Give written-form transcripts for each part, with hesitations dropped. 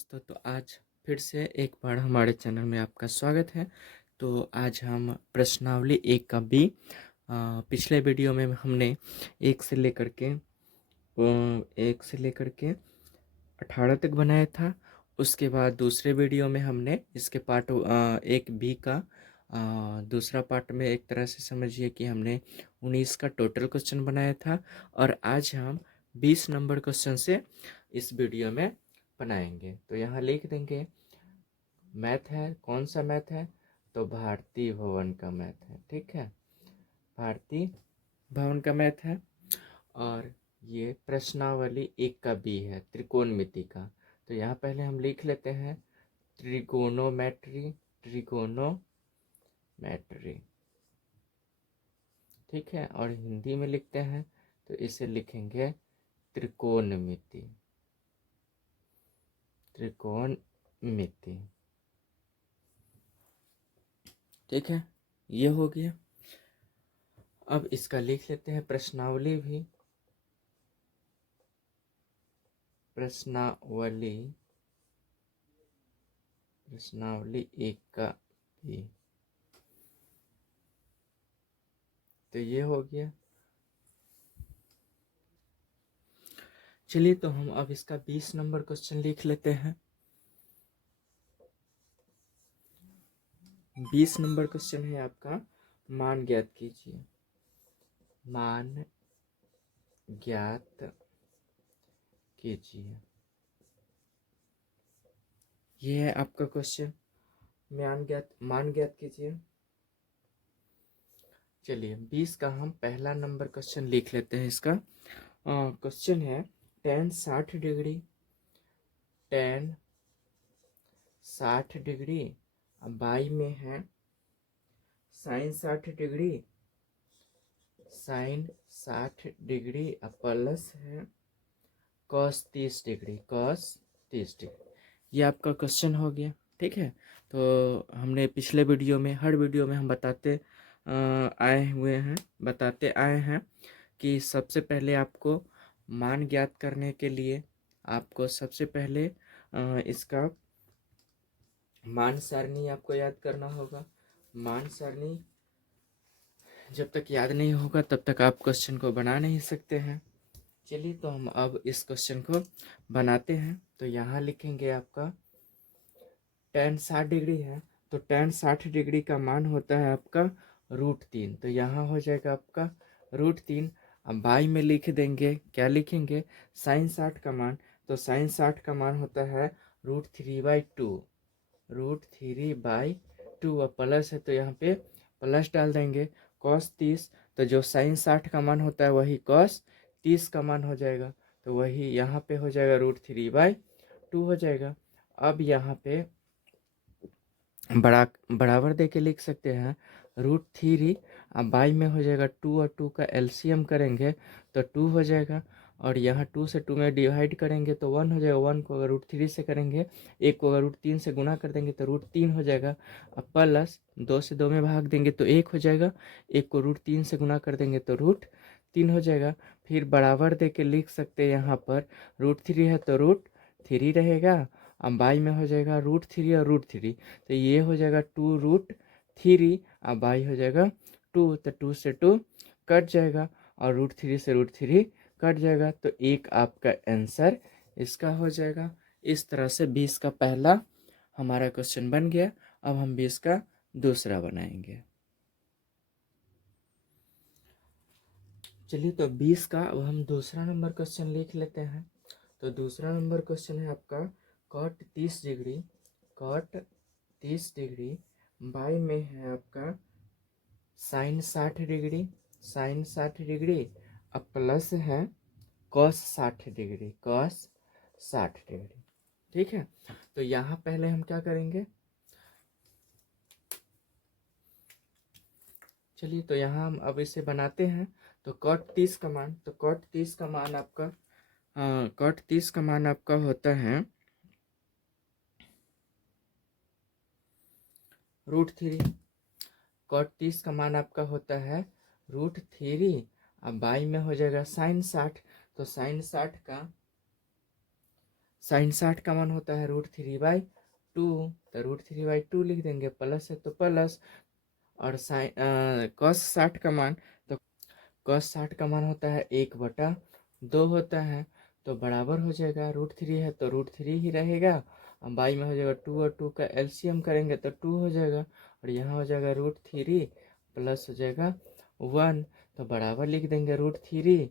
दोस्तों, तो आज फिर से एक बार हमारे चैनल में आपका स्वागत है। तो आज हम प्रश्नावली 1 का बी पिछले वीडियो में हमने 1 से लेकर के 18 तक बनाया था। उसके बाद दूसरे वीडियो में हमने इसके पार्ट 1 बी का दूसरा पार्ट में एक तरह से समझिए कि हमने 19 का टोटल क्वेश्चन बनाया था। और आज हम 20 नंबर क्वेश्चन से इस वीडियो में बनाएंगे। तो यहाँ लिख देंगे मैथ है। कौन सा मैथ है? तो भारतीय भवन का मैथ है। ठीक है, भारतीय भवन का मैथ है। और ये प्रश्नावली 1 का बी है, त्रिकोणमिति का। तो यहाँ पहले हम लिख लेते हैं ट्रिगोनोमेट्री। ट्रिगोनोमेट्री, ठीक है। और हिंदी में लिखते हैं तो इसे लिखेंगे त्रिकोणमिति। त्रिकोणमिति, ठीक है, ये हो गया। अब इसका लिख लेते हैं प्रश्नावली भी। प्रश्नावली 1 का भी, तो ये हो गया। चलिए, तो हम अब इसका 20 नंबर क्वेश्चन लिख लेते हैं। 20 नंबर क्वेश्चन है आपका, मान ज्ञात कीजिए। मान ज्ञात कीजिए, ये है आपका क्वेश्चन। मान ज्ञात कीजिए। चलिए, 20 का हम पहला नंबर क्वेश्चन लिख लेते हैं। इसका क्वेश्चन है tan 60 degree, tan 60 degree by में है sin 60 degree, sin 60 degree plus है cos 30 डिग्री, cos 30 डिग्री। ये आपका क्वेश्चन हो गया। ठीक है, तो हमने पिछले वीडियो में, हर वीडियो में हम बताते आए हैं कि सबसे पहले आपको मान ज्ञात करने के लिए आपको सबसे पहले इसका मान सारणी आपको याद करना होगा। मान सारणी जब तक याद नहीं होगा तब तक आप क्वेश्चन को बना नहीं सकते हैं। चलिए, तो हम अब इस क्वेश्चन को बनाते हैं। तो यहाँ लिखेंगे आपका tan 60 डिग्री है, तो tan 60 डिग्री का मान होता है आपका √3। तो यहाँ हो जाएगा आपका √3। अब बाई में लिख देंगे, क्या लिखेंगे? sin 60 का मान। तो sin 60 का मान होता है √3/2। √3/2 और प्लस है तो यहाँ पे प्लस डाल देंगे। cos 30, तो जो sin 60 का मान होता है वही cos 30 का मान हो जाएगा। तो वही यहाँ पे हो जाएगा √3/2 हो जाएगा। अब यहाँ पे बराबर दे के लिख सकते हैं √3। अब बाई में हो जाएगा 2 और 2 का एलसीएम करेंगे तो 2 हो जाएगा। और यहाँ 2 से 2 में डिवाइड करेंगे तो 1 हो जाएगा। 1 को अगर √3 से करेंगे, 1 को अगर √3 से गुना कर देंगे तो √3 हो जाएगा। अब प्लस 2 से 2 में भाग देंगे तो 1 हो जाएगा। 1 को √3 से गुना कर देंगे तो √3 हो जाएगा। फिर बराबर दे के लिख सकते हैं, यहाँ पर √3 है तो √3 रहेगा। अब बाई में हो जाएगा √3 और √3, तो ये हो जाएगा 2√3। अब बाई हो जाएगा 2, तो 2 से 2 कट जाएगा और √3 से √3 कट जाएगा। तो एक आपका आंसर इसका हो जाएगा। इस तरह से 20 का पहला हमारा क्वेश्चन बन गया। अब हम 20 का दूसरा बनाएंगे। चलिए, तो 20 का अब हम दूसरा नंबर क्वेश्चन लिख लेते हैं। तो दूसरा नंबर क्वेश्चन है आपका cot 30 degree, cot 30 degree by में है आपका sin 60 डिग्री, sin 60 डिग्री अब प्लस है cos 60 डिग्री, cos 60 डिग्री। ठीक है, तो यहाँ पहले हम क्या करेंगे? चलिए, तो यहाँ हम अब इसे बनाते हैं। तो cot 30 का मान, तो cot 30 का मान आपका cot 30 का मान आपका होता है √3। cot 30 का मान आपका होता है √3। अब बाई में हो जाएगा sin 60, तो sin 60 का साइन 60 का मान होता है √3/2, तो √3/2 लिख देंगे, प्लस है तो प्लस। और साइन कॉस 60 का मान, तो कॉस 60 का मान होता है 1/2 होता है, तो बराबर हो जाएगा, √3 है तो √3 ही रहेगा। अब बाई में हो जाएगा 2 और 2 का एलसीएम करेंगे तो 2 हो जाएगा, और यहाँ हो जाएगा √3 प्लस हो जाएगा 1, तो बराबर लिख देंगे √3,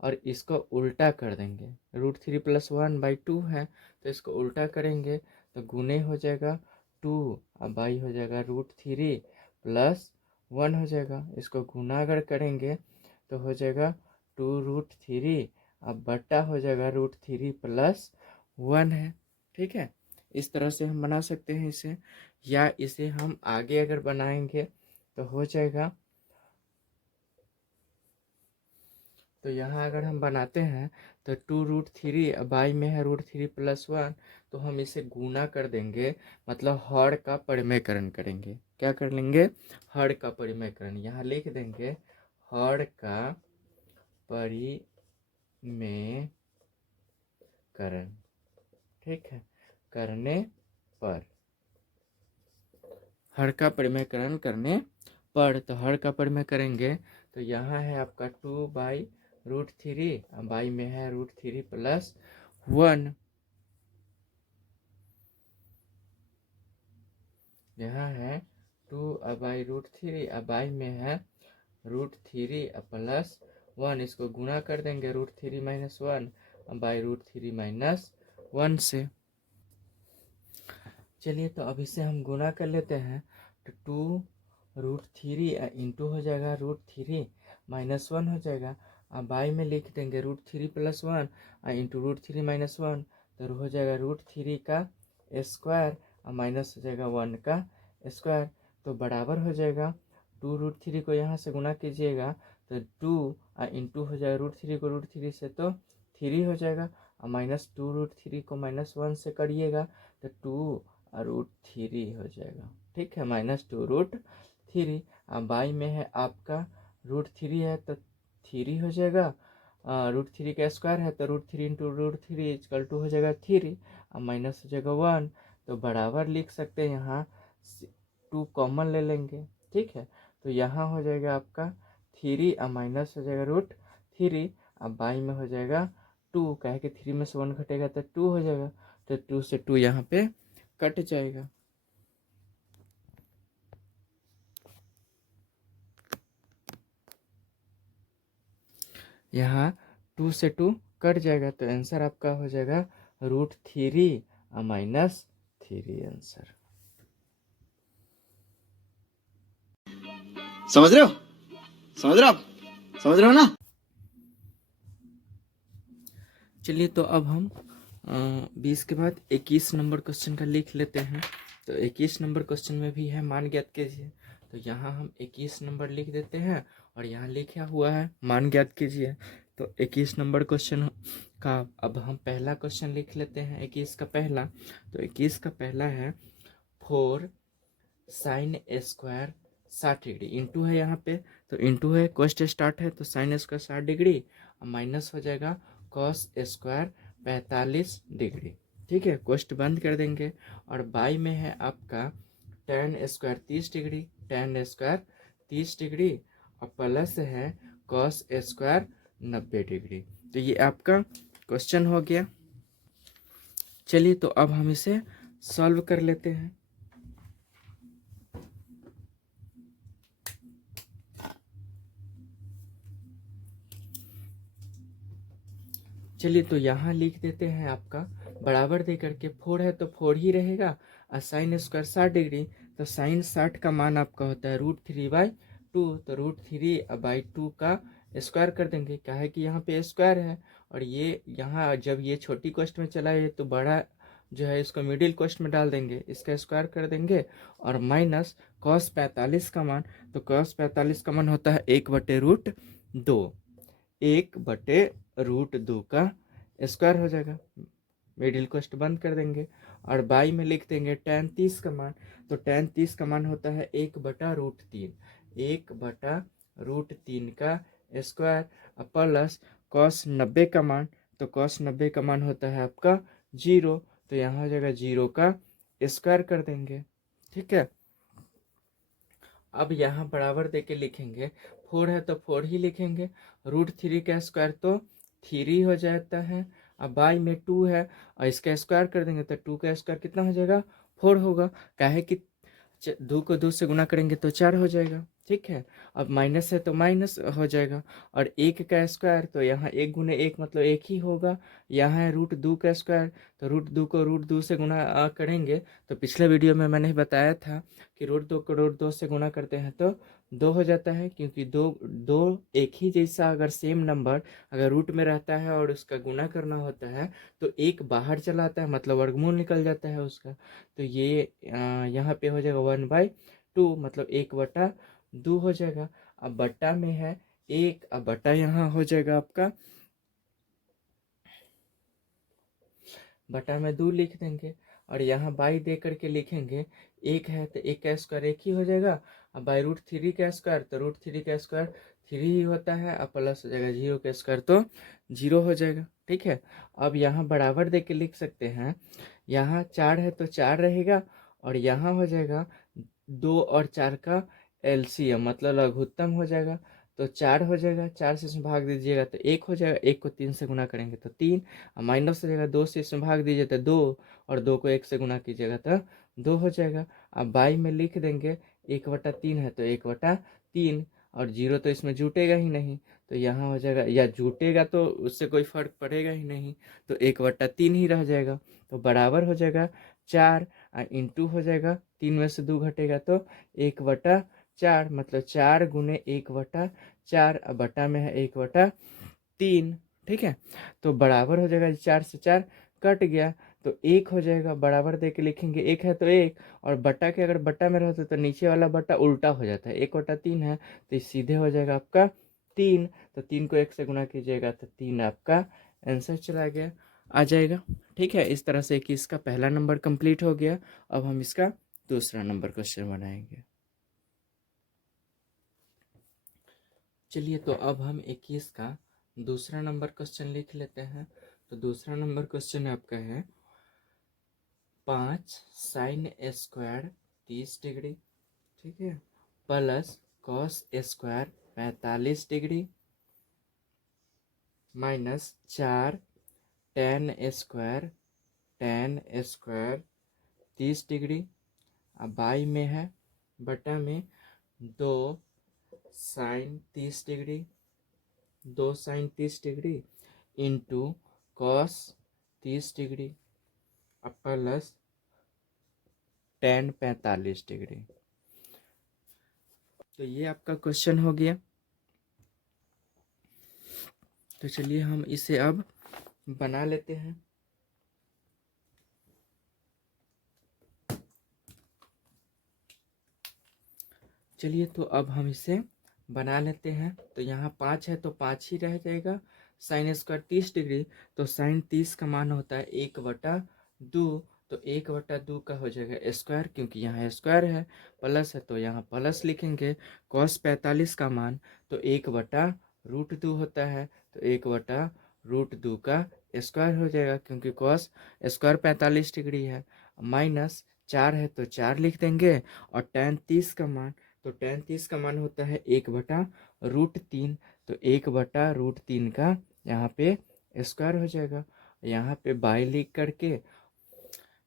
और इसको उल्टा कर देंगे। √3 + 1/2 है, तो इसको उल्टा करेंगे तो गुने हो जाएगा 2, अब बाई हो जाएगा √3 + 1 हो जाएगा। इसको गुना अगर करेंगे तो हो जाएगा 2√3, अब बट्टा हो जाएगा √3 + 1 है। ठीक है, इस तरह से हम बना सकते हैं इसे, या इसे हम आगे अगर बनाएंगे तो हो जाएगा। तो यहाँ अगर हम बनाते हैं तो 2√3, अब बाई में है √3 + 1, तो हम इसे गुना कर देंगे, मतलब हर का परिमेयकरण करेंगे। क्या कर लेंगे? हर का परिमेयकरण। यहाँ लिख देंगे हर का परिमेयकरण। ठीक है, करने पर, हर का परिमेयकरण करने पर, तो हर का परिमेय करेंगे तो यहाँ है आपका 2/√3, बाई में है √3 + 1, यहाँ है 2/√3, बाई में है √3 + 1, इसको गुणा कर देंगे √3 - 1 /√3 - 1 से। चलिए, तो अब इसे हम गुना कर लेते हैं, तो 2√3 इंटू हो जाएगा √3 - 1 हो जाएगा। अब बाई में लिख देंगे √3 + 1 इंटू √3 - 1, तो हो जाएगा √3 का स्क्वायर और माइनस हो जाएगा 1 का स्क्वायर, तो बराबर हो जाएगा 2√3 को यहाँ से गुना कीजिएगा तो 2 इंटू हो जाएगा √3 को √3 से तो 3 हो जाएगा, और माइनस 2√3 को -1 से करिएगा तो 2√3 हो जाएगा। ठीक है, -2√3। अब बाई में है आपका √3 है तो 3 हो जाएगा, √3 का स्क्वायर है तो √3 इंटू √3 इक्वल टू हो जाएगा 3, अब माइनस हो जाएगा 1, तो बराबर लिख सकते हैं, यहाँ 2 कॉमन ले लेंगे। ठीक है, तो यहाँ हो जाएगा आपका 3 और माइनस हो जाएगा √3, अब बाई में हो जाएगा 2, कहे कि 3 में से 1 घटेगा तो 2 हो जाएगा, तो 2 से 2 यहाँ पे कट जाएगा। यहाँ 2 से 2 कट जाएगा, तो आंसर आपका हो जाएगा √3 और -3 आंसर। समझ रहे हो? समझ रहे हो आप? समझ रहे हो ना? चलिए, तो अब हम 20 के बाद 21 नंबर क्वेश्चन का लिख लेते हैं। तो 21 नंबर क्वेश्चन में भी है मान ज्ञात कीजिए, तो यहाँ हम 21 नंबर लिख देते हैं, और यहाँ लिखा हुआ है मान ज्ञात कीजिए। तो 21 नंबर क्वेश्चन का अब हम पहला क्वेश्चन लिख लेते हैं, 21 का पहला। तो 21 का पहला है 4 sin स्क्वायर 60° इंटू है यहाँ पे, तो इंटू है, क्वेश्चन स्टार्ट है तो sin स्क्वायर 60° और माइनस हो जाएगा cos स्क्वायर 45°। ठीक है, क्वेश्चन बंद कर देंगे, और बाई में है आपका tan स्क्वायर 30°, tan स्क्वायर 30°, और प्लस है cos स्क्वायर 90°। तो ये आपका क्वेश्चन हो गया। चलिए, तो अब हम इसे सॉल्व कर लेते हैं। चलिए, तो यहाँ लिख देते हैं आपका बराबर दे करके 4 है तो 4 ही रहेगा, और साइन स्क्वायर 60°, तो साइन 60 का मान आपका होता है √3/2, तो √3/2 का स्क्वायर कर देंगे, क्या है कि यहाँ पे स्क्वायर है, और ये यहाँ जब ये छोटी क्वेश्चन में चला है तो बड़ा जो है इसको मिडिल क्वेश्चन में डाल देंगे, इसका स्क्वायर कर देंगे, और माइनस cos 45 का मान, तो cos 45 का मान होता है 1/√2, 1/√2 का स्क्वायर हो जाएगा, मिडिल क्वेश्चन बंद कर देंगे, और बाई में लिख देंगे tan 30 का मान, तो tan 30 का मान होता है 1/√3, 1/√3 का स्क्वायर, प्लस cos 90 का मान, तो cos 90 का मान होता है आपका जीरो, तो यहाँ हो जाएगा जीरो का स्क्वायर कर देंगे। ठीक है, अब यहाँ बराबर देके लिखेंगे, फोर है तो फोर ही लिखेंगे, रूट थ्री का स्क्वायर तो थ्री हो जाता है। अब बाई में टू है और इसका स्क्वायर कर देंगे तो टू का स्क्वायर कितना हो जाएगा, फोर होगा। काहे कि दो को दो से गुना करेंगे तो चार हो जाएगा। ठीक है, अब माइनस है तो माइनस हो जाएगा, और एक का स्क्वायर तो यहाँ एक गुने एक मतलब एक ही होगा। यहाँ है रूट दो का स्क्वायर, तो रूट दो को रूट दो से गुना करेंगे, तो पिछले वीडियो में मैंने ही बताया था कि रूट दो को रूट दो से गुना करते हैं तो दो हो जाता है, क्योंकि दो दो एक ही जैसा अगर सेम नंबर अगर रूट में रहता है और उसका गुना करना होता है तो एक बाहर चला आता है, मतलब वर्गमूल निकल जाता है उसका। तो ये यहाँ पे हो जाएगा वन बाई टू, मतलब एक बटा दो हो जाएगा। अब बट्टा में है एक, अब बट्टा यहाँ हो जाएगा आपका, बटा में दो लिख देंगे, और यहाँ बाई दे करके लिखेंगे, एक है तो एक का स्क्वायर एक ही हो जाएगा। अब बाई रूट थ्री का स्क्वायर तो रूट थ्री का स्क्वायर थ्री ही होता है, अब प्लस हो जाएगा जीरो का स्क्वायर तो जीरो हो जाएगा। ठीक है, अब यहाँ बराबर दे के लिख सकते हैं, यहाँ चार है तो चार रहेगा, और यहाँ हो जाएगा दो और चार का एलसीएम मतलब लघुत्तम हो जाएगा, तो चार हो जाएगा, चार से इसमें भाग दीजिएगा तो एक हो जाएगा, एक को तीन से गुना करेंगे तो तीन, और माइनस हो जाएगा, दो से इसमें भाग दीजिए तो दो, और दो को एक से गुना कीजिएगा तो दो हो जाएगा। अब बाई में लिख देंगे, एक बटा तीन है तो एक बटा तीन, और जीरो तो इसमें जुटेगा ही नहीं, तो यहाँ हो जाएगा, या जुटेगा तो उससे कोई फर्क पड़ेगा ही नहीं, तो एक बटा तीन ही रह जाएगा, तो बराबर हो जाएगा चार, इंटू हो जाएगा तीन में से दो घटेगा तो एक बटा चार, मतलब चार गुने एक बटा चार, अब बटा में है एक बटा तीन। ठीक है, तो बराबर हो जाएगा, चार से चार कट गया तो एक हो जाएगा, बराबर दे के लिखेंगे, एक है तो एक, और बटा के अगर बटा में रहता तो नीचे वाला बटा उल्टा हो जाता है, एक बटा तीन है तो सीधे हो जाएगा आपका तीन, तो तीन को एक से गुना कीजिएगा तो तीन आपका आंसर चला गया, आ जाएगा। ठीक है, इस तरह से कि इसका पहला नंबर कंप्लीट हो गया। अब हम इसका दूसरा नंबर क्वेश्चन बनाएंगे। चलिए, तो अब हम 21 का दूसरा नंबर क्वेश्चन लिख लेते हैं। तो दूसरा नंबर क्वेश्चन आपका है 5 साइन स्क्वायर 30 डिग्री, ठीक है, plus cos square 45 degree, minus 4 tan square 30 degree. अब बाई में है, बटा में दो साइन 30 डिग्री, दो sine 30 degree into cos 30 degree, अब प्लस टेन 45 डिग्री। तो ये आपका क्वेश्चन हो गया। तो चलिए हम इसे अब बना लेते हैं। चलिए, तो अब हम इसे बना लेते हैं। तो यहाँ 5 है तो 5 ही रह जाएगा, साइन स्क्वायर 30 डिग्री, तो साइन 30 का मान होता है एक बटा दो, तो एक बटा दो का हो जाएगा स्क्वायर, क्योंकि यहाँ स्क्वायर है, प्लस है तो यहाँ प्लस लिखेंगे। कॉस 45 का मान तो एक बटा रूट दो होता है, तो एक बटा रूट दो का स्क्वायर हो जाएगा, क्योंकि कॉस स्क्वायर 45 डिग्री है। माइनस 4 है तो 4 लिख देंगे, और टेन 30 का मान तो टेन 30 का मान होता है एक बटा रूट तीन, तो एक बटा रूट तीन का यहाँ पे स्क्वायर हो जाएगा। यहाँ पे बाई लिख करके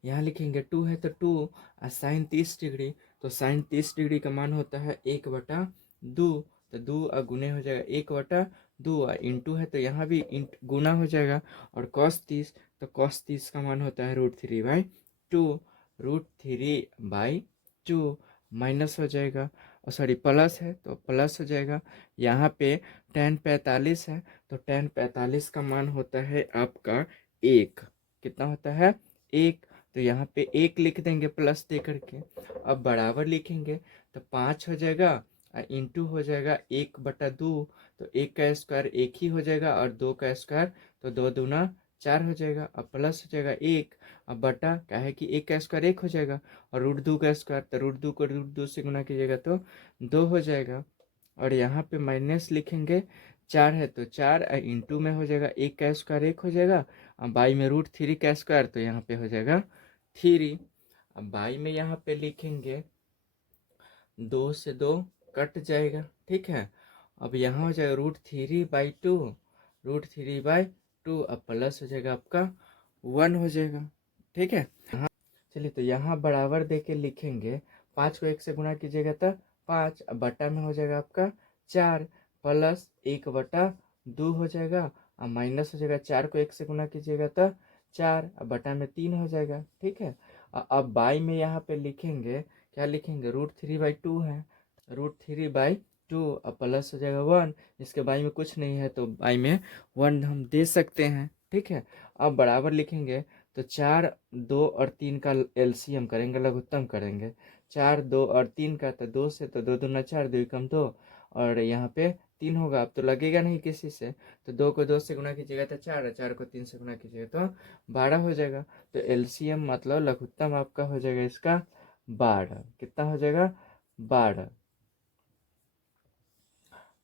यहाँ लिखेंगे, टू है तो टू, और साइन 30 डिग्री, तो साइन 30 डिग्री का मान होता है एक बटा दो, तो दो गुने हो जाएगा एक बटा दो, और इंटू है तो यहाँ भी गुना हो जाएगा, और कॉस 30 तो कॉस 30 का मान होता है root three by two, root three by two, minus हो जाएगा, और सॉरी प्लस है तो प्लस हो जाएगा। यहाँ पे टेन 45 है, तो टेन 45 का मान होता है आपका एक, कितना होता है एक, तो यहाँ पे एक लिख देंगे प्लस दे करके। अब बराबर लिखेंगे तो 5 हो जाएगा, इंटू हो जाएगा एक बटा दो, तो एक का स्क्वायर एक ही हो जाएगा, और दो का स्क्वायर तो दो दूना चार हो जाएगा, अब प्लस हो जाएगा एक, अब बटा क्या है कि एक का स्क्वायर एक हो जाएगा, और रूट दो का स्क्वायर तो रूट दो को रूट दो से गुना कीजिएगा तो दो हो जाएगा, और यहाँ पे माइनस लिखेंगे, चार है तो चार, इंटू में हो जाएगा एक का स्क्वायर एक हो जाएगा, अब बाई में रूट थ्री का स्क्वायर, तो यहाँ पे हो जाएगा थ्री। अब बाई में यहाँ पे लिखेंगे 2 से 2 कट जाएगा, ठीक है। अब यहाँ हो जाएगा √3/2, √3/2, अब प्लस हो जाएगा आपका 1 हो जाएगा, ठीक है। चलिए तो यहाँ बराबर दे के लिखेंगे, 5 को 1 से गुणा कीजिएगा तो 5, अब बटा में हो जाएगा आपका 4, प्लस 1/2 हो जाएगा, अब माइनस हो जाएगा 4 को 1 से गुणा कीजिएगा तो 4, अब बटा में 3 हो जाएगा, ठीक है। अब बाई में यहाँ पे लिखेंगे, क्या लिखेंगे, √3/2 है, √3/2, अब प्लस हो जाएगा 1, इसके बाई में कुछ नहीं है तो बाई में 1 हम दे सकते हैं, ठीक है। अब बराबर लिखेंगे तो 4, 2 और 3 का एलसीएम करेंगे, लघुत्तम करेंगे। 4, 2 और 3 का, तो 2 से तो 2 दूना 4, 2 कम 2, और यहाँ पे 3 होगा, अब तो लगेगा नहीं किसी से, तो 2 को 2 से गुना कीजिएगा तो 4, और 4 को 3 से गुना कीजिएगा तो 12 हो जाएगा। तो एलसीएम मतलब लघुत्तम आपका हो जाएगा इसका 12। कितना हो जाएगा, 12।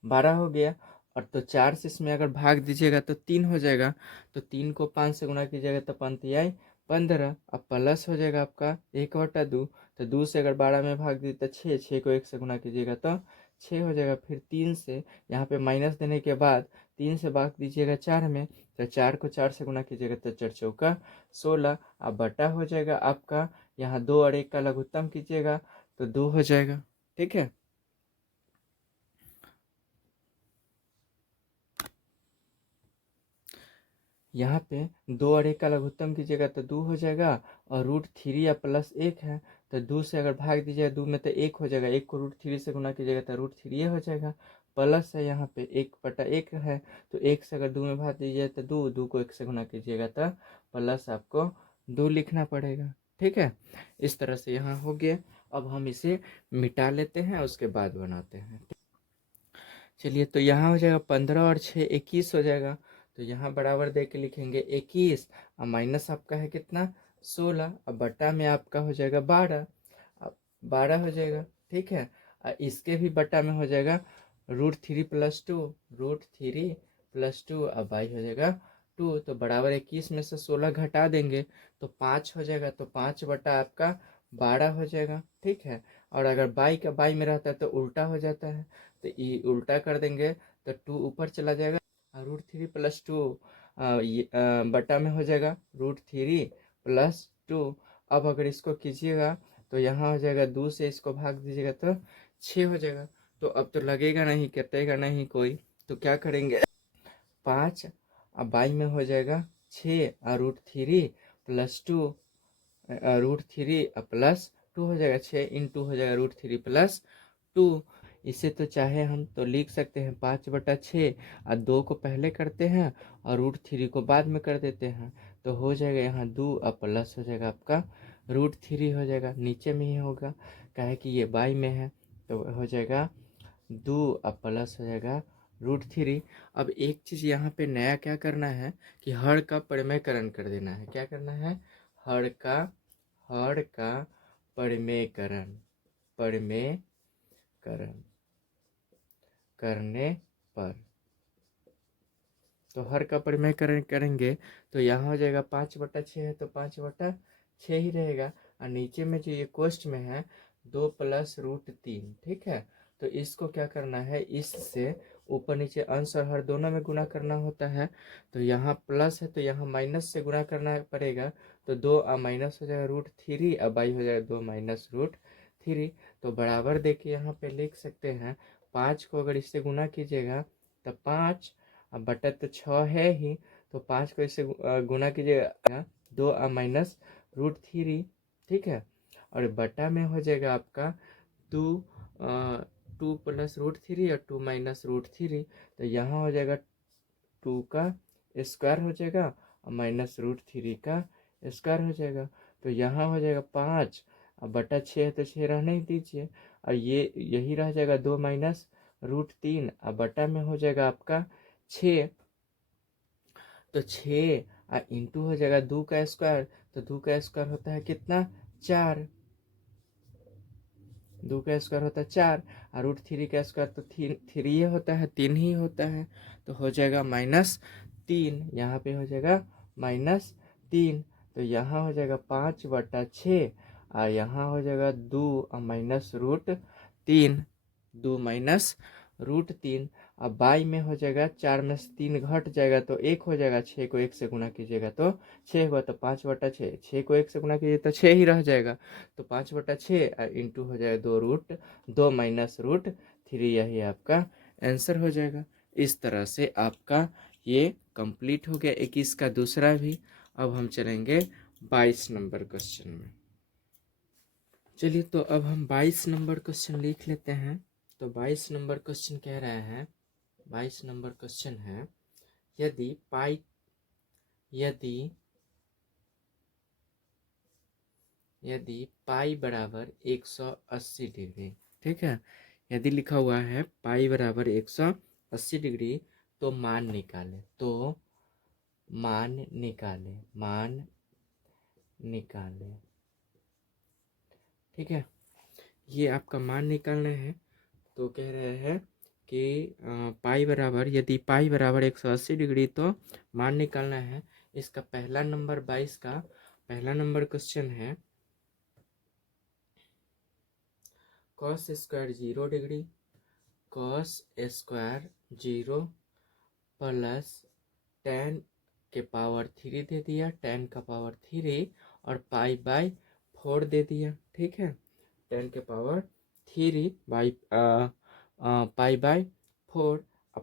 12 हो गया। और तो 4 से इसमें अगर भाग दीजिएगा तो 3 हो जाएगा, तो 3 को 5 से गुणा कीजिएगा तो 5 आई 15। अब प्लस हो जाएगा आपका 1/2, तो 2 से अगर 12 में भाग दीजिए तो 6, 6 को 1 से गुणा कीजिएगा तो 6 हो जाएगा। फिर 3 से यहाँ पे माइनस देने के बाद 3 से भाग दीजिएगा 4 में, तो 4 को 4 से गुणा कीजिएगा तो 4 चौका 16। अब बटा हो जाएगा आपका, यहाँ 2 और 1 का लघुत्तम कीजिएगा तो 2 हो जाएगा, ठीक है। यहाँ पे 2 और 1 का लघुत्तम कीजिएगा तो 2 हो जाएगा, और √3 या प्लस 1 है, तो 2 से अगर भाग दीजिएगा 2 में तो 1 हो जाएगा, 1 को √3 से गुना कीजिएगा तो √3 हो जाएगा। प्लस है यहाँ पे 1/1 है, तो 1 से अगर 2 में भाग दीजिए तो 2, 2 को 1 से गुना कीजिएगा तो प्लस आपको 2 लिखना पड़ेगा, ठीक है। इस तरह से यहाँ हो गया। अब हम इसे मिटा लेते हैं, उसके बाद बनाते हैं। चलिए तो यहाँ हो जाएगा 15 और 6 21 हो जाएगा, तो यहाँ बराबर दे के लिखेंगे 21, और माइनस आपका है कितना, 16, अब बटा में आपका हो जाएगा 12, अब 12 हो जाएगा, ठीक है। और इसके भी बटा में हो जाएगा √3 + 2, √3 + 2, अब बाई हो जाएगा 2, तो बराबर 21 में से 16 घटा देंगे तो 5 हो जाएगा, तो 5 बटा आपका 12 हो जाएगा, ठीक है। और अगर बाई का बाई में रहता है तो उल्टा हो जाता है, तो ये उल्टा कर देंगे तो 2 ऊपर चला जाएगा, √3 + 2 बटा में हो जाएगा √3 + 2। अब अगर इसको कीजिएगा तो यहाँ हो जाएगा 2 से इसको भाग दीजिएगा तो 6 हो जाएगा। तो अब तो लगेगा नहीं, कटेगा नहीं कोई, तो क्या करेंगे, 5, अब बाई में हो जाएगा 6, और √3 + 2, √3 + 2 हो जाएगा, 6 × 2 हो जाएगा √3 + 2। इसे तो चाहे हम तो लिख सकते हैं 5/6, और 2 को पहले करते हैं और √3 को बाद में कर देते हैं, तो हो जाएगा यहाँ 2, और प्लस हो जाएगा आपका √3 हो जाएगा, नीचे में ही होगा, काहे कि ये बाई में है, तो हो जाएगा 2, और प्लस हो जाएगा √3। अब एक चीज़ यहाँ पे नया क्या करना है कि हर का परिमेयकरण कर देना है। क्या करना है, हर का परिमेयकरण, परिमेयकरण करने पर, तो हर का परिमेयकरण करेंगे तो यहाँ हो जाएगा 5/6 है तो 5/6 ही रहेगा, और नीचे में जो ये कोष्ठ में है 2 + √3, ठीक है। तो इसको क्या करना है, इससे ऊपर नीचे अंश और हर दोनों में गुणा करना होता है, तो यहाँ प्लस है तो यहाँ माइनस से गुणा करना पड़ेगा, तो 2 और माइनस हो जाएगा √3, अब बाई हो जाएगा 2 - √3, तो बराबर दे के यहाँ पे लिख सकते हैं 5 को अगर इससे गुणा कीजिएगा तो 5, अब बटा तो 6 है ही, तो 5 को इससे गुणा कीजिएगा 2 और माइनस √3, ठीक है। और बटा में हो जाएगा आपका 2 2 + √3 और 2 - √3, तो यहाँ हो जाएगा 2 का स्क्वायर हो जाएगा और -√3 का स्क्वायर हो जाएगा, तो यहाँ हो जाएगा 5, अब बटा 6 है तो 6 रहने ही दीजिए, और ये यही रह जाएगा 2 - √3, अब बटा में हो जाएगा आपका 6, तो 6 इंटू हो जाएगा 2 का स्क्वायर, तो 2 का स्क्वायर होता है कितना, 4, 2 का स्क्वायर होता है 4, और √3 का स्क्वायर तो 3 ही होता है, 3 ही होता है, तो हो जाएगा -3, यहाँ पे हो जाएगा माइनस 3, तो यहाँ हो जाएगा 5/6 और यहाँ हो जाएगा 2 और माइनस रूट 3, 2 माइनस रूट 3। अब बाई में हो जाएगा 4 में से 3 घट जाएगा तो 1 हो जाएगा, 6 को 1 से गुना कीजिएगा तो 6 हुआ, तो 5/6, 6 को 1 से गुना कीजिए तो 6 ही रह जाएगा, तो 5/6 इंटू हो जाएगा 2 माइनस रूट 3, यही आपका आंसर हो जाएगा। इस तरह से आपका ये कंप्लीट हो गया 21 का दूसरा भी। अब हम चलेंगे 22 नंबर क्वेश्चन में। चलिए, तो अब हम 22 नंबर क्वेश्चन लिख लेते हैं। तो 22 नंबर क्वेश्चन कह रहा है, 22 नंबर क्वेश्चन है, यदि पाई बराबर 180 डिग्री, ठीक है, यदि लिखा हुआ है पाई बराबर 180 डिग्री, तो मान निकाले, ठीक है। ये आपका मान निकालना है। तो कह रहे हैं कि यदि पाई बराबर 180 डिग्री तो मान निकालना है। इसका पहला नंबर 22 का पहला नंबर क्वेश्चन है, cos square 0 degree, cos square 0 plus tan के पावर 3 दे दिया, tan का पावर 3 और पाई/4 दे दिया, ठीक है, tan के पावर 3 पाई/4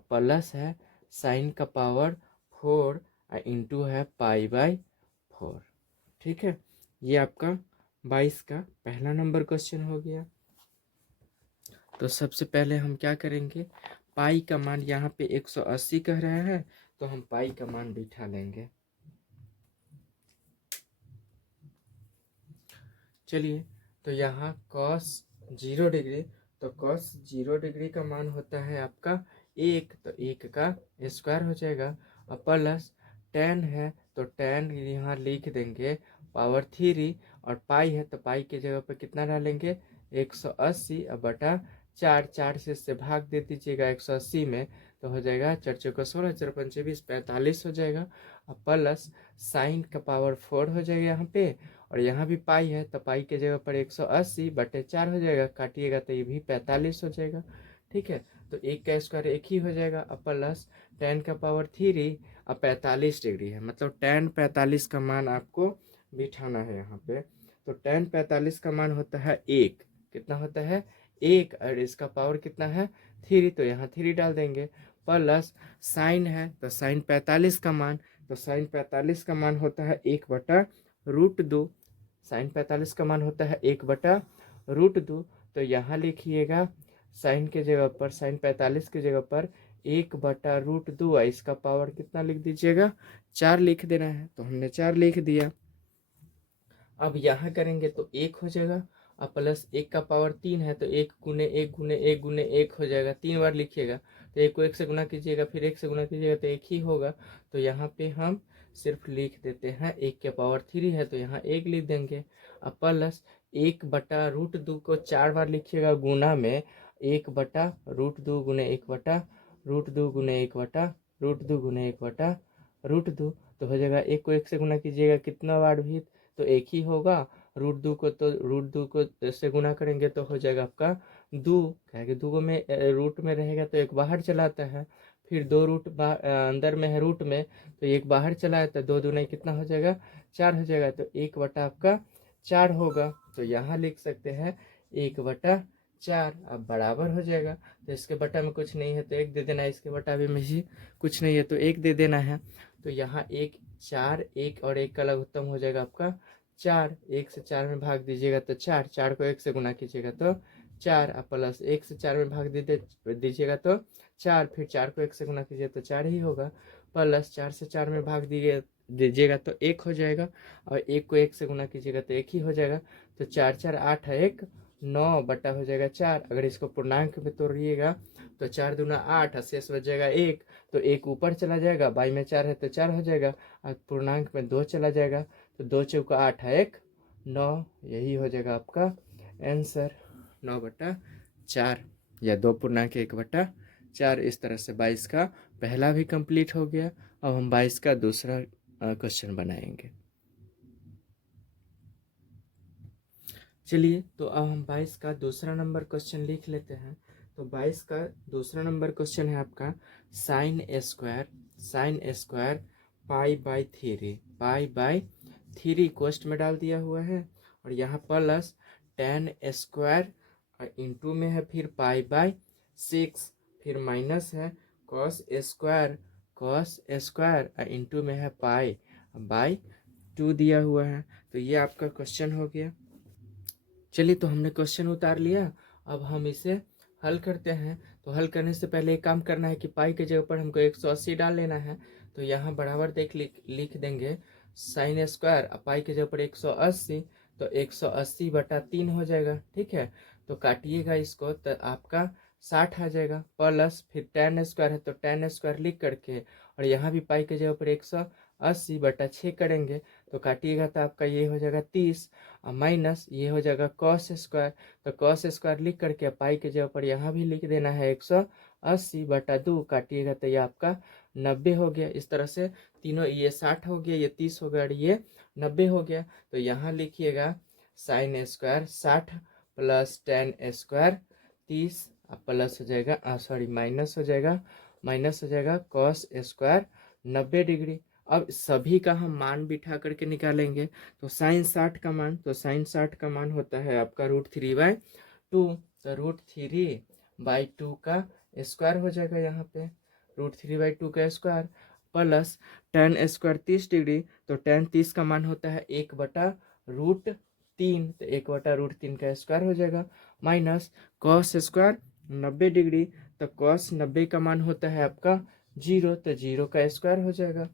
प्लस है साइन का पावर 4 इंटू है पाई/4, ठीक है। ये आपका 22 का पहला नंबर क्वेश्चन हो गया। तो सबसे पहले हम क्या करेंगे, पाई का मान यहाँ पे 180 कह रहे हैं, तो हम पाई का मान बिठा लेंगे। चलिए, तो यहाँ cos 0 डिग्री, तो cos 0 डिग्री का मान होता है आपका 1, तो 1 का स्क्वायर हो जाएगा, और प्लस tan है तो tan यहाँ लिख देंगे पावर 3, और पाई है तो पाई के जगह पर कितना डालेंगे 180 और बटा 4, 4 से इससे भाग दे दीजिएगा 180 में, तो हो जाएगा 4 चौका 16, 4 पंचे 20, 45 हो जाएगा, और प्लस साइन का पावर 4 हो जाएगा यहाँ पे, और यहाँ भी पाई है तो पाई के जगह पर 180/4 हो जाएगा, काटिएगा तो ये भी 45 हो जाएगा, ठीक है। तो 1 का स्क्वायर 1 ही हो जाएगा, और प्लस tan का पावर 3 और 45 डिग्री है, मतलब tan 45 का मान आपको बिठाना है यहाँ पे। तो tan 45 का मान होता है 1, कितना होता है 1, और इसका पावर कितना है 3, तो यहाँ 3 डाल देंगे, प्लस साइन है तो साइन 45 का मान, तो साइन 45 का मान होता है 1/√2, साइन 45 का मान होता है 1/√2, तो यहाँ लिखिएगा साइन के जगह पर, साइन 45 के जगह पर 1/√2, इसका पावर कितना लिख दीजिएगा 4 लिख देना है, तो हमने 4 लिख दिया। अब यहाँ करेंगे तो 1 हो जाएगा, और प्लस 1 का पावर 3 है तो 1 गुने 1 गुने 1 गुने 1 हो जाएगा, 3 बार लिखिएगा, तो 1 को 1 से गुना कीजिएगा, फिर 1 से गुना कीजिएगा तो 1 ही होगा, तो यहाँ पे हम सिर्फ लिख देते हैं 1 के पावर 3 है तो यहाँ 1 लिख देंगे, और प्लस 1/√2 को 4 बार लिखिएगा गुना में, 1/√2 गुने 1/√2 गुने 1/√2 गुने 1/√2, तो हो जाएगा 1 को 1 से गुना कीजिएगा कितना बार भी, तो 1 ही होगा, √2 को से गुना करेंगे तो हो जाएगा आपका 2, क्या कि 2 में रूट में रहेगा तो 1 बाहर चला आता है, फिर 2 रूट अंदर में है रूट में, तो 1 बाहर चला है तो 2 दूना कितना हो जाएगा 4 हो जाएगा, तो 1/4 होगा, तो यहाँ लिख सकते हैं 1/4, अब बराबर हो जाएगा, तो इसके बटा में कुछ नहीं है तो 1 दे देना है, इसके बटा भी में ही कुछ नहीं है तो 1 दे देना है, तो यहाँ 1 4, 1 और 1 का लघुत्तम हो जाएगा आपका 4, 1 से 4 में भाग दीजिएगा तो 4, 4 को 1 से गुना कीजिएगा तो 4, और प्लस 1 से 4 में भाग दीजिएगा तो 4, फिर 4 को 1 से गुना कीजिए तो 4 ही होगा, प्लस 4 से 4 में भाग दीजिएगा तो 1 हो जाएगा, और 1 को 1 से गुना कीजिएगा तो 1 ही हो जाएगा, तो 4 4 8 है 1 9 बटा हो जाएगा 4, अगर इसको पूर्णांक में तोड़िएगा तो 4 दूना 8, शेष बच जाएगा 1, तो 1 ऊपर चला जाएगा, बाई में 4 है तो 4 हो जाएगा, और पूर्णांक में 2 चला जाएगा, तो 2 चौका 8 है 1 9, यही हो जाएगा आपका आंसर 9/4, या 2.1/4। इस तरह से 22 का पहला भी कंप्लीट हो गया। अब हम 22 का दूसरा क्वेश्चन बनाएंगे। चलिए तो अब हम 22 का दूसरा नंबर क्वेश्चन लिख लेते हैं। तो 22 का दूसरा नंबर क्वेश्चन है आपका sine square pi by three कोष्ट में डाल दिया हुआ है, और यहाँ प्लस टेन स्क्वायर इंटू में है फिर पाई बाई 6, फिर माइनस है कॉस स्क्वायर इंटू में है पाई बाई 2 दिया हुआ है। तो ये आपका क्वेश्चन हो गया। चलिए तो हमने क्वेश्चन उतार लिया, अब हम इसे हल करते हैं। तो हल करने से पहले एक काम करना है कि पाई के जगह पर हमको 180 डाल लेना है। तो यहाँ बराबर देख लिख देंगे साइन स्क्वायर, पाई के जगह पर 180, तो 180/3 हो जाएगा। ठीक है, तो काटिएगा इसको तो आपका 60 आ जाएगा, प्लस फिर टेन स्क्वायर है तो टेन स्क्वायर लिख करके, और यहाँ भी पाई के जगह पर 180/6 करेंगे तो काटिएगा तो आपका ये हो जाएगा 30, माइनस ये हो जाएगा कॉस स्क्वायर, तो कॉस स्क्वायर लिख करके पाई के जगह पर यहाँ भी लिख देना है 180/2, काटिएगा तो ये आपका 90 हो गया। इस तरह से तीनों, ये 60 हो गया, ये 30 हो गया और ये 90 हो गया। तो यहाँ लिखिएगा sine square 60 plus ten square 30 plus हो जाएगा माइनस हो जाएगा कॉस स्क्वायर 90 डिग्री। अब सभी का हम मान बिठा करके निकालेंगे। तो साइन 60 का मान, तो साइन 60 का मान होता है आपका √3/2, तो √3/2 का स्क्वायर हो जाएगा यहाँ पे, √3/2 का square plus ten square 30 degree, तो टेन 30 का मान होता है 1/√3, तो 1/√3 का स्क्वायर हो जाएगा, माइनस कॉस स्क्वायर 90 डिग्री, तो कॉस 90 का मान होता है आपका 0, तो 0 का स्क्वायर हो जाएगा।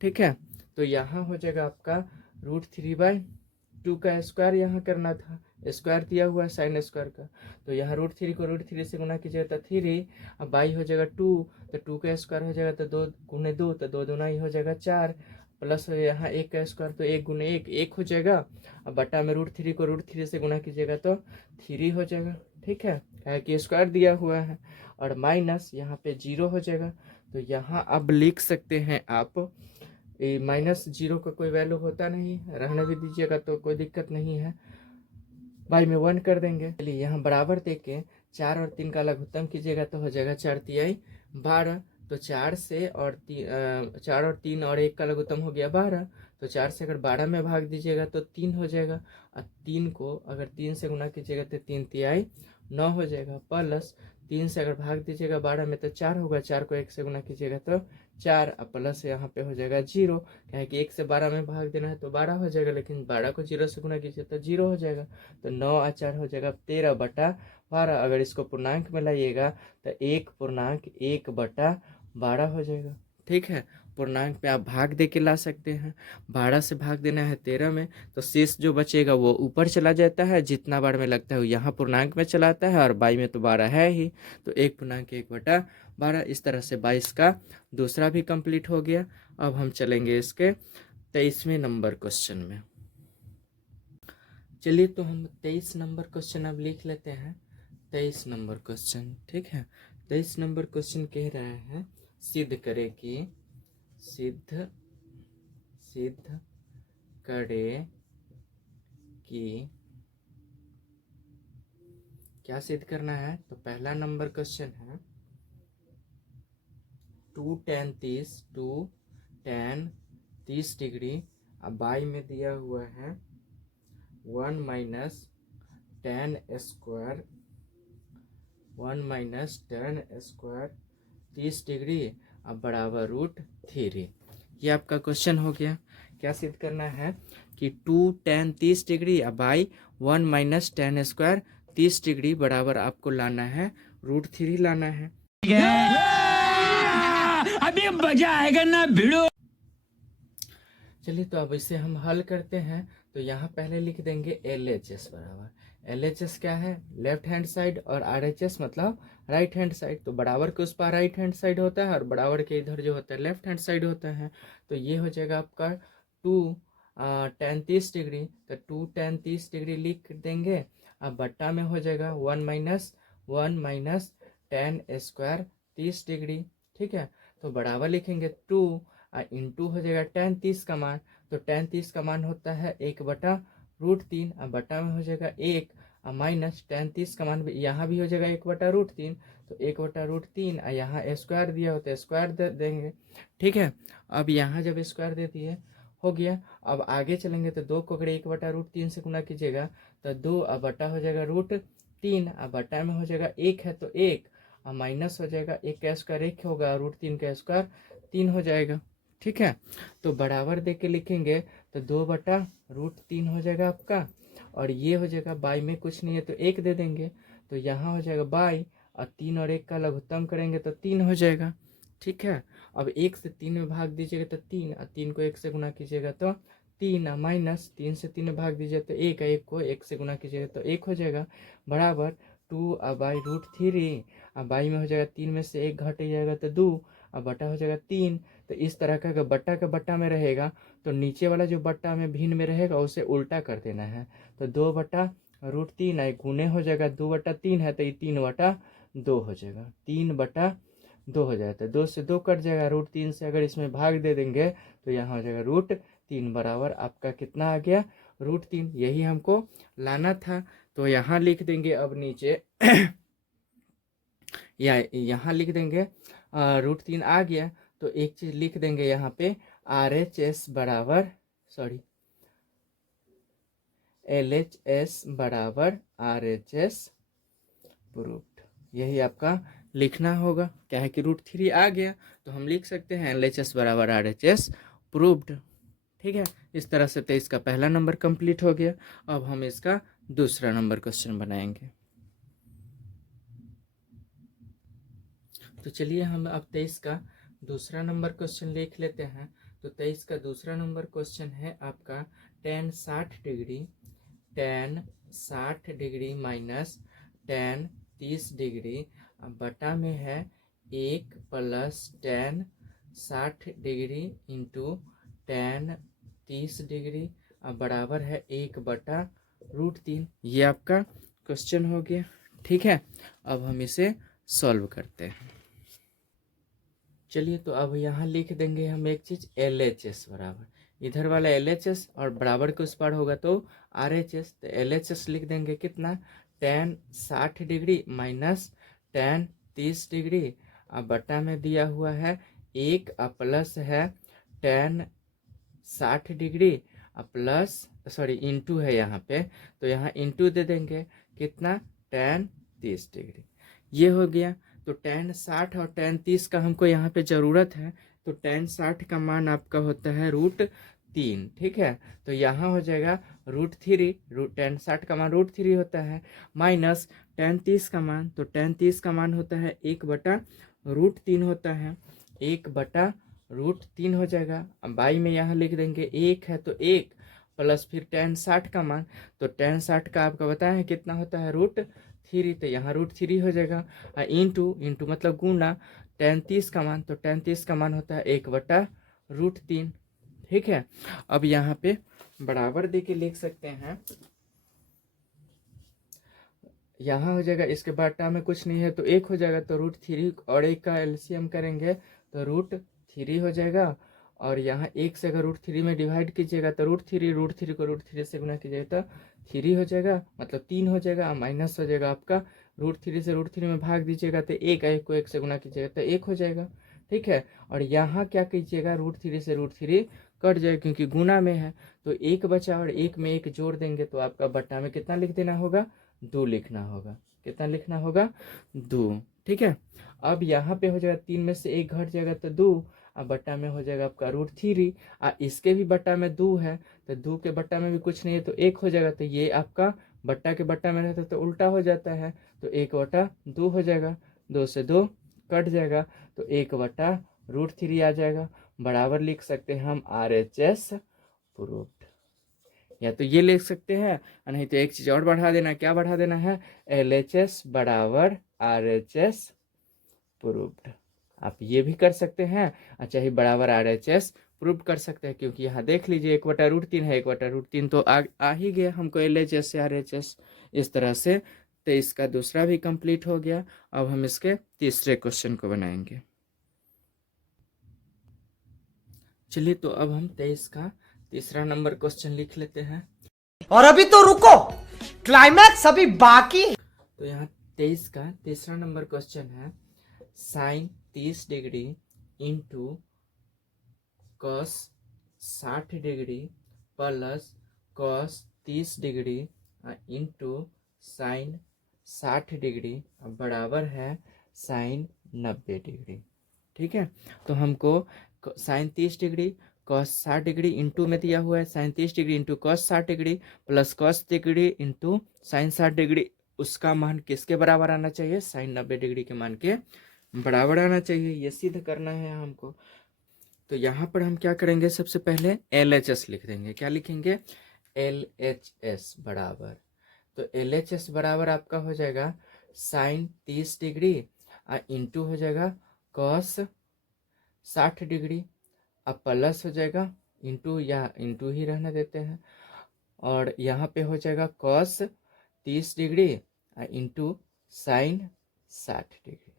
ठीक है, तो यहाँ हो जाएगा आपका √3/2 का स्क्वायर यहाँ करना था, स्क्वायर दिया हुआ है साइन स्क्वायर का, तो यहाँ √3 को √3 से गुना कीजिएगा तो 3, अब बाई हो जाएगा 2, तो 2 का स्क्वायर हो जाएगा तो 2 गुने 2, तो 2 दूना ही हो जाएगा 4, प्लस यहाँ 1 का स्क्वायर तो 1 गुने 1 1 हो जाएगा, अब बटा में √3 को √3 से गुना कीजिएगा तो 3 हो जाएगा। ठीक है, कि स्क्वायर दिया हुआ है, और माइनस यहाँ पे 0 हो जाएगा। तो यहाँ अब लिख सकते हैं आप, -0 का कोई वैल्यू होता नहीं, रहने भी दीजिएगा तो कोई दिक्कत नहीं है, बाई में 1 कर देंगे। चलिए यहाँ बराबर देके 4 और 3 का लघुत्तम कीजिएगा तो हो जाएगा 4×3 12, तो 4 से और 4 और 3 और 1 का लघुत्तम हो गया 12, तो 4 से अगर 12 में भाग दीजिएगा तो 3 हो जाएगा, और 3 को अगर 3 से गुना कीजिएगा तो 3×3 9 हो जाएगा, प्लस 3 से अगर भाग दीजिएगा 12 में तो 4 होगा, 4 को 1 से गुना कीजिएगा तो 4, प्लस यहाँ पे हो जाएगा 0, क्या है कि 1 से 12 में भाग देना है तो 12 हो जाएगा, लेकिन 12 को 0 से गुना कीजिए तो 0 हो जाएगा, तो 9 और 4 हो जाएगा 13/12। अगर इसको पूर्णांक में लाइएगा तो 1.1/12 हो जाएगा। ठीक है, पूर्णांक पे आप भाग दे के ला सकते हैं, 12 से भाग देना है 13 में, तो शेष जो बचेगा वो ऊपर चला जाता है, जितना बार में लगता है वो यहाँ पूर्णांक में चला आता है, और बाई में तो 12 है ही, तो 1.1/12। इस तरह से 22 का दूसरा भी कंप्लीट हो गया। अब हम चलेंगे इसके 23वें नंबर क्वेश्चन में। चलिए तो हम 23 नंबर क्वेश्चन अब लिख लेते हैं। 23 नंबर क्वेश्चन, ठीक है, 23 नंबर क्वेश्चन कह रहा है सिद्ध करे कि क्या सिद्ध करना है। तो पहला नंबर क्वेश्चन है 2 tan 30 डिग्री, अब बाई में दिया हुआ है 1 माइनस tan स्क्वायर 30 डिग्री अब बराबर √3। ये आपका क्वेश्चन हो गया। क्या सिद्ध करना है कि 2 tan 30 डिग्री अब by 1 minus tan square 30 degree बराबर आपको लाना है √3 लाना है। अभी मजा आएगा ना भिड़ो। चलिए तो अब इसे हम हल करते हैं। तो यहाँ पहले लिख देंगे LHS बराबर, LHS क्या है, लेफ्ट हैंड साइड, और RHS मतलब राइट हैंड साइड। तो बराबर के उस पर राइट हैंड साइड होता है और बराबर के इधर जो होता है लेफ्ट हैंड साइड होता है। तो ये हो जाएगा आपका 2 tan 30 डिग्री, तो 2 tan 30 डिग्री लिख देंगे। अब बट्टा में हो जाएगा 1 माइनस tan स्क्वायर 30 डिग्री। ठीक है, तो बराबर लिखेंगे 2 इंटू हो जाएगा tan 30 का मान, तो tan 30 का मान होता है 1/√3, अब बटा में हो जाएगा 1 माइनस tan 30 का मान यहाँ भी हो जाएगा 1/√3, तो 1/√3 यहाँ स्क्वायर दिया होता है स्क्वायर दे देंगे। ठीक है, अब यहाँ जब स्क्वायर दे दिए हो गया। अब आगे चलेंगे तो 2 को अगर 1/√3 से गुना कीजिएगा तो 2 अब बटा हो जाएगा √3, अब बटा में हो जाएगा 1 है तो 1 और माइनस हो जाएगा 1 का स्क्वायर 1 होगा, √3 का स्क्वायर 3 हो जाएगा। ठीक है, तो बराबर दे के लिखेंगे तो 2/√3 हो जाएगा आपका, और ये हो जाएगा बाई में कुछ नहीं है तो 1 दे देंगे, तो यहाँ हो जाएगा बाई, और 3 और 1 का लघुत्तम करेंगे तो 3 हो जाएगा। ठीक है, अब 1 से 3 में भाग दीजिएगा तो 3, और 3 को 1 से गुना कीजिएगा तो 3, माइनस 3 से 3 में भाग दीजिए तो 1, 1 को 1 से गुना कीजिएगा तो 1 हो जाएगा, बराबर 2/√3, अब बाई में हो जाएगा 3 में से 1 घट जाएगा तो 2, अब बटा हो जाएगा 3। तो इस तरह का अगर बट्टा में रहेगा तो नीचे वाला जो बट्टा में भिन्न में रहेगा उसे उल्टा कर देना है, तो 2/√3 है गुने हो जाएगा 2/3 है तो ये 3/2 हो जाएगा, 3/2 हो जाएगा, तो 2 से 2 कट जाएगा, √3 से अगर इसमें भाग दे देंगे तो यहाँ हो जाएगा √3 बराबर आपका कितना आ गया √3, यही हमको लाना था। तो यहाँ लिख देंगे अब नीचे या यहाँ लिख देंगे √3 आ गया, तो एक चीज लिख देंगे यहाँ पे RHS बराबर LHS बराबर RHS प्रूव्ड, यही आपका लिखना होगा। क्या है कि √3 आ गया तो हम लिख सकते हैं LHS बराबर RHS प्रूव्ड। ठीक है, इस तरह से 23 का पहला नंबर कंप्लीट हो गया। अब हम इसका दूसरा नंबर क्वेश्चन बनाएंगे। तो चलिए हम अब 23 का दूसरा नंबर क्वेश्चन लिख लेते हैं। तो 23 का दूसरा नंबर क्वेश्चन है आपका tan 60 degree minus tan 30 degree बटा में है 1 plus tan 60 degree into tan 30 degree बराबर है 1/√3। ये आपका क्वेश्चन हो गया। ठीक है, अब हम इसे सॉल्व करते हैं। चलिए, तो अब यहाँ लिख देंगे हम एक चीज LHS बराबर इधर वाला LHS और बराबर के उस पार होगा तो RHS, तो LHS लिख देंगे कितना tan 60 degree minus tan 30 degree अब बटा में दिया हुआ है 1 प्लस है tan 60 डिग्री प्लस इंटू है यहाँ पे, तो यहाँ इंटू दे देंगे कितना tan 30 डिग्री। ये हो गया, तो tan 60 और tan 30 का हमको यहाँ पे ज़रूरत है, तो tan 60 का मान आपका होता है √3। ठीक है, तो यहाँ हो जाएगा √3, tan 60 का मान √3 होता है, माइनस tan 30 का मान, तो tan 30 का मान होता है 1/√3 होता है, 1/√3 हो जाएगा। अब बाई में यहाँ लिख देंगे 1 है तो 1 प्लस फिर tan 60 का मान, तो tan 60 का आपका बताया है कितना होता है √3, तो यहाँ √3 हो जाएगा, इंटू मतलब गुना tan 30 का मान, तो tan 30 का मान होता है 1/√3। ठीक है, अब यहाँ पे बराबर दे के लिख सकते हैं, यहाँ हो जाएगा इसके बटा में कुछ नहीं है तो 1 हो जाएगा, तो √3 और 1 का एलसीएम करेंगे तो √3 हो जाएगा, और यहाँ 1 से अगर √3 में डिवाइड कीजिएगा तो √3 को √3 से गुना कीजिएगा तो 3 हो जाएगा, मतलब 3 हो जाएगा, माइनस हो जाएगा आपका √3 से √3 में भाग दीजिएगा तो 1 को 1 से गुना कीजिएगा तो 1 हो जाएगा। ठीक है, और यहाँ क्या कीजिएगा √3 से √3 कट जाएगा क्योंकि गुना में है, तो 1 बचा और 1 में 1 जोड़ देंगे तो आपका बटा में कितना लिख देना होगा 2 लिखना होगा। कितना लिखना होगा 2। ठीक है, अब यहाँ पे हो जाएगा 3 में से 1 घट जाएगा तो 2, अब बट्टा में हो जाएगा आपका √3, इसके भी बट्टा में 2 है तो 2 के बट्टा में भी कुछ नहीं है तो 1 हो जाएगा, तो ये आपका बट्टा के बट्टा में रहता तो उल्टा हो जाता है, तो 1/2 हो जाएगा, 2 से 2 कट जाएगा तो 1/√3 आ जाएगा। बराबर लिख सकते हैं हम RHS प्रूव्ड, या तो ये लिख सकते हैं, नहीं तो एक चीज और बढ़ा देना, क्या बढ़ा देना है LHS बराबर RHS प्रूव्ड। आप ये भी कर सकते हैं, अच्छा ही बराबर RHS प्रूव कर सकते हैं, क्योंकि यहाँ देख लीजिए 1/√3 है, 1/√3 तो आ ही गया हमको LHS से RHS। इस तरह से 23 का दूसरा भी कंप्लीट हो गया। अब हम इसके तीसरे क्वेश्चन को बनाएंगे। चलिए तो अब हम 23 का तीसरा नंबर क्वेश्चन लिख लेते हैं। और अभी तो रुको, क्लाइमैक्स अभी बाकी है। तो यहाँ 23 का तीसरा नंबर क्वेश्चन है sine 30 degree into cos 60 degree plus cos 30 degree into sine 60 degree बराबर है साइन 90 डिग्री। ठीक है, तो हमको sine 30 degree cos 60 degree into में दिया हुआ है sine 30 degree into cos 60 degree plus cos degree into sine 60 degree, उसका मान किसके बराबर आना चाहिए? साइन 90 डिग्री के मान के बराबर आना चाहिए। ये सिद्ध करना है हमको। तो यहाँ पर हम क्या करेंगे, सबसे पहले LHS लिख देंगे। क्या लिखेंगे? LHS बराबर, तो LHS बराबर आपका हो जाएगा साइन 30 डिग्री इंटू हो जाएगा कॉस 60 डिग्री, अब प्लस हो जाएगा इंटू, या इंटू ही रहने देते हैं, और यहाँ पे हो जाएगा cos 30 degree into sine 60 degree.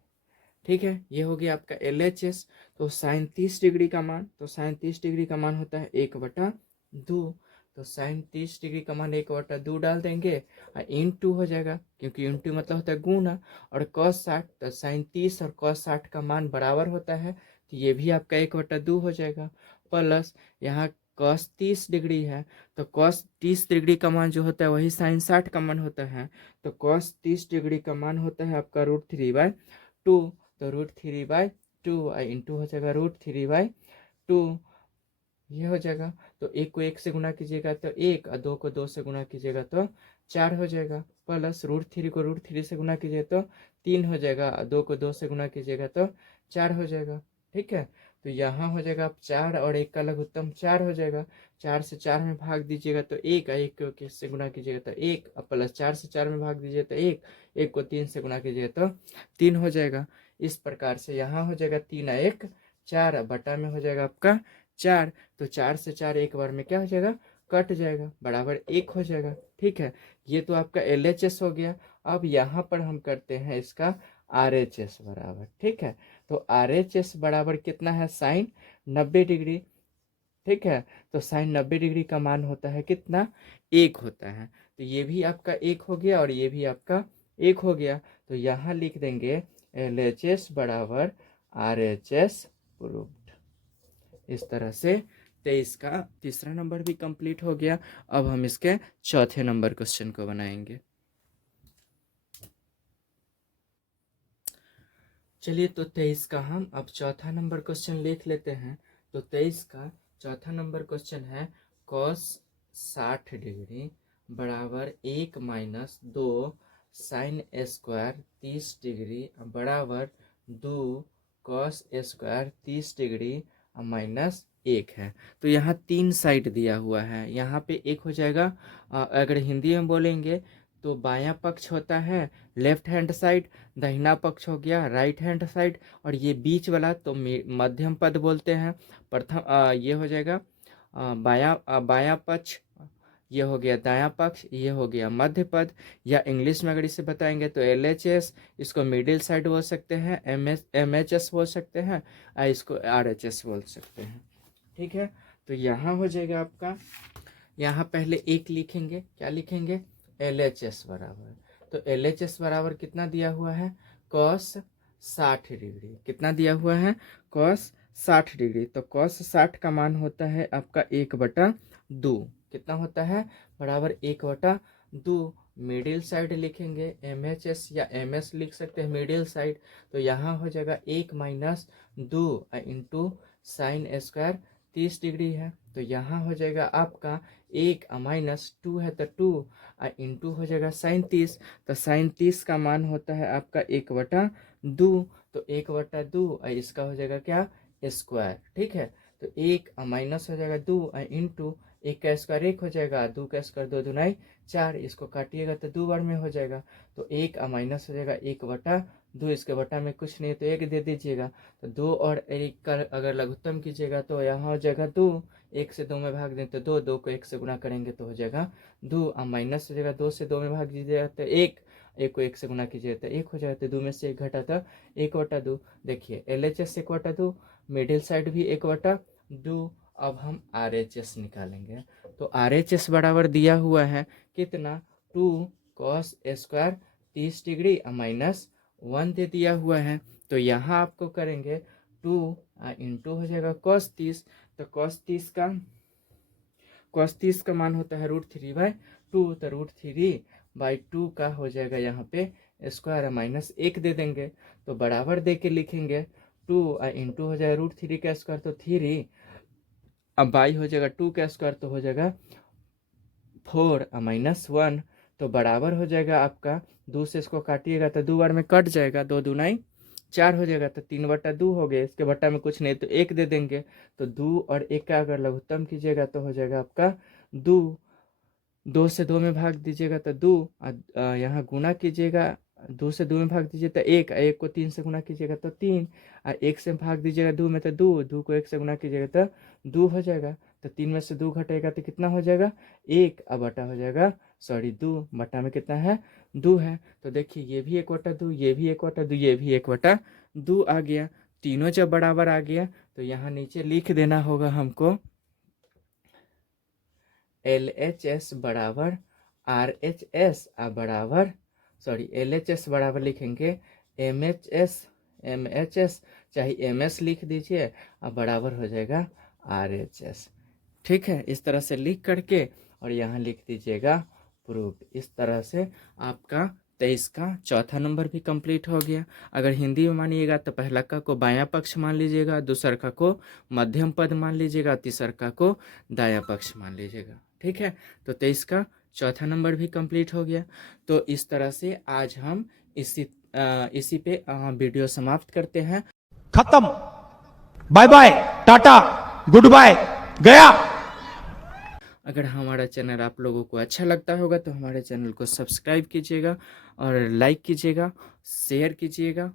ठीक है, ये हो गया आपका LHS। तो साइन 30 डिग्री का मान, तो साइन 30 डिग्री का मान होता है 1/2, तो साइन 30 डिग्री का मान 1/2 डाल देंगे इंटू हो जाएगा, क्योंकि इंटू मतलब होता है गुना, और cos 60, तो साइन 30 और cos 60 का मान बराबर होता है, तो ये भी आपका 1/2 हो जाएगा, प्लस यहाँ cos 30 डिग्री है, तो cos 30 डिग्री का मान जो होता है वही साइन 60 का मान होता है, तो cos 30 डिग्री का मान होता है आपका √3/2, तो √3/2 इंटू हो जाएगा √3/2, ये हो जाएगा। तो एक को एक से गुना कीजिएगा तो एक, और दो को दो से गुना कीजिएगा तो 4 हो जाएगा, प्लस √3 को √3 से गुना कीजिए तो 3 हो जाएगा, और दो को दो से गुना कीजिएगा तो 4 हो जाएगा। ठीक है, तो यहाँ हो जाएगा आप 4 और 1 का लघुत्तम 4 हो जाएगा, 4 से 4 में भाग दीजिएगा तो 1, और 1 को किस से गुना कीजिएगा तो 1, और प्लस 4 से 4 में भाग दीजिए तो 1, 1 को 3 से गुना कीजिएगा तो 3 हो जाएगा। इस प्रकार से यहाँ हो जाएगा 3 और 1 4, बटा में हो जाएगा आपका 4, तो 4 से 4 एक बार में क्या हो जाएगा? कट जाएगा, बराबर 1 हो जाएगा। ठीक है, ये तो आपका LHS हो गया। अब यहाँ पर हम करते हैं इसका RHS बराबर। ठीक है, तो RHS बराबर कितना है? Sine 90 degree. ठीक है, तो साइन 90 डिग्री का मान होता है कितना? 1 होता है, तो ये भी आपका 1 हो गया और ये भी आपका 1 हो गया। तो यहाँ लिख देंगे LHS बराबर RHS प्रूव्ड। इस तरह से 23 का तीसरा नंबर भी कंप्लीट हो गया। अब हम इसके चौथे नंबर क्वेश्चन को बनाएंगे। चलिए, तो 23 का हम अब चौथा नंबर क्वेश्चन लिख लेते हैं। तो 23 का चौथा नंबर क्वेश्चन है कॉस 60 डिग्री बराबर 1 - 2 साइन स्क्वायर 30 डिग्री बराबर 2 कॉस स्क्वायर 30 डिग्री -1 है। तो यहाँ 3 साइड दिया हुआ है। यहाँ पे एक हो जाएगा, अगर हिंदी में बोलेंगे तो बायां पक्ष होता है लेफ्ट हैंड साइड, दाहिना पक्ष हो गया राइट हैंड साइड, और ये बीच वाला तो मध्यम पद बोलते हैं। प्रथम ये हो जाएगा बायां पक्ष, ये हो गया दायां पक्ष, ये हो गया मध्य पद, या इंग्लिश में अगर इसे बताएंगे तो LHS, इसको मिडिल साइड बोल सकते हैं, MHS बोल सकते हैं, इसको RHS बोल सकते हैं। ठीक है, तो यहाँ हो जाएगा आपका, यहाँ पहले एक लिखेंगे। क्या लिखेंगे? LHS बराबर, तो LHS बराबर कितना दिया हुआ है? Cos 60 degree. कितना दिया हुआ है? Cos 60 degree. तो कॉस 60 का मान होता है आपका 1/2। कितना होता है? बराबर 1/2। मिडिल साइड लिखेंगे MHS या MS लिख सकते हैं मिडिल साइड। तो यहाँ हो जाएगा 1 - 2 इंटू साइन स्क्वायर 30 डिग्री है, तो यहाँ हो जाएगा आपका 1 -2 है तो 2 इंटू हो जाएगा साइन 30, तो साइन 30 का मान होता है आपका 1/2, तो 1/2 इसका हो जाएगा क्या? स्क्वायर। ठीक है, तो 1 माइनस हो जाएगा 2 इंटू 1 का स्क्वायर 1 हो जाएगा, 2 का स्क्वायर 2 दूनाई 4, इसको काटिएगा तो 2 बार में हो जाएगा, तो 1 माइनस हो जाएगा 1/2, इसके बटा में कुछ नहीं तो 1 दे दीजिएगा, तो 2 और 1 का अगर लघुत्तम कीजिएगा तो यहाँ हो जाएगा 2, 1 से 2 में भाग दें तो 2, 2 को 1 से गुना करेंगे तो हो जाएगा 2, माइनस हो जाएगा 2 से 2 में भाग दीजिएगा तो 1, 1 को 1 से गुना कीजिएगा तो 1 हो जाएगा, तो 2 में से 1 घटा था 1/2। देखिए LHS 1/2, मिडिल साइड भी 1/2, अब हम RHS निकालेंगे। तो RHS बराबर दिया हुआ है कितना, 2 cos स्क्वायर 30 डिग्री माइनस 1 दे दिया हुआ है। तो यहाँ आपको करेंगे 2 इंटू हो जाएगा cos 30। तो cos 30 का मान होता है √3/2। तो √3/2 का हो जाएगा यहाँ पे स्क्वायर माइनस 1 दे देंगे। तो बराबर दे के लिखेंगे 2 इंटू हो जाएगा √3 का स्क्वायर तो 3, अब बाई हो जाएगा 2 का स्क्वायर तो हो जाएगा 4 माइनस 1। तो बराबर हो जाएगा आपका, 2 से इसको काटिएगा तो 2 बार में कट जाएगा, 2 दूनाई 4 हो जाएगा। तो 3/2 हो गया, इसके बट्टा में कुछ नहीं तो 1 दे देंगे। तो 2 और 1 का अगर लघुत्तम कीजिएगा तो हो जाएगा आपका 2। 2 से 2 में भाग दीजिएगा तो 2, यहाँ गुना कीजिएगा, 2 से 2 में भाग दीजिए तो 1, 1 को 3 से गुना कीजिएगा तो 3, और 1 से भाग दीजिएगा 2 में तो 2, 2 को 1 से गुना कीजिएगा तो 2 हो जाएगा। तो 3 में से 2 घटेगा तो कितना हो जाएगा 1, अब बटा हो जाएगा 2, बटा में कितना है 2 है। तो देखिए ये भी 1/2, ये भी 1/2, ये भी 1/2 आ गया। तीनों जब बराबर आ गया तो यहाँ नीचे लिख देना होगा हमको LHS बराबर RHS बराबर LHS बराबर लिखेंगे MHS चाहे MS लिख दीजिए, अब बराबर हो जाएगा RHS। ठीक है, इस तरह से लिख करके और यहाँ लिख दीजिएगा प्रूफ। इस तरह से आपका 23 का चौथा नंबर भी कंप्लीट हो गया। अगर हिंदी में मानिएगा तो पहला का को बायां पक्ष मान लीजिएगा, दूसर का को मध्यम पद मान लीजिएगा, तीसर का को दायां पक्ष मान लीजिएगा। ठीक है, तो 23 का चौथा नंबर भी कंप्लीट हो गया। तो इस तरह से आज हम इसी पे वीडियो समाप्त करते हैं। खत्म, बाय बाय, टाटा, गुड बाय, गया। अगर हमारा चैनल आप लोगों को अच्छा लगता होगा तो हमारे चैनल को सब्सक्राइब कीजिएगा और लाइक कीजिएगा, शेयर कीजिएगा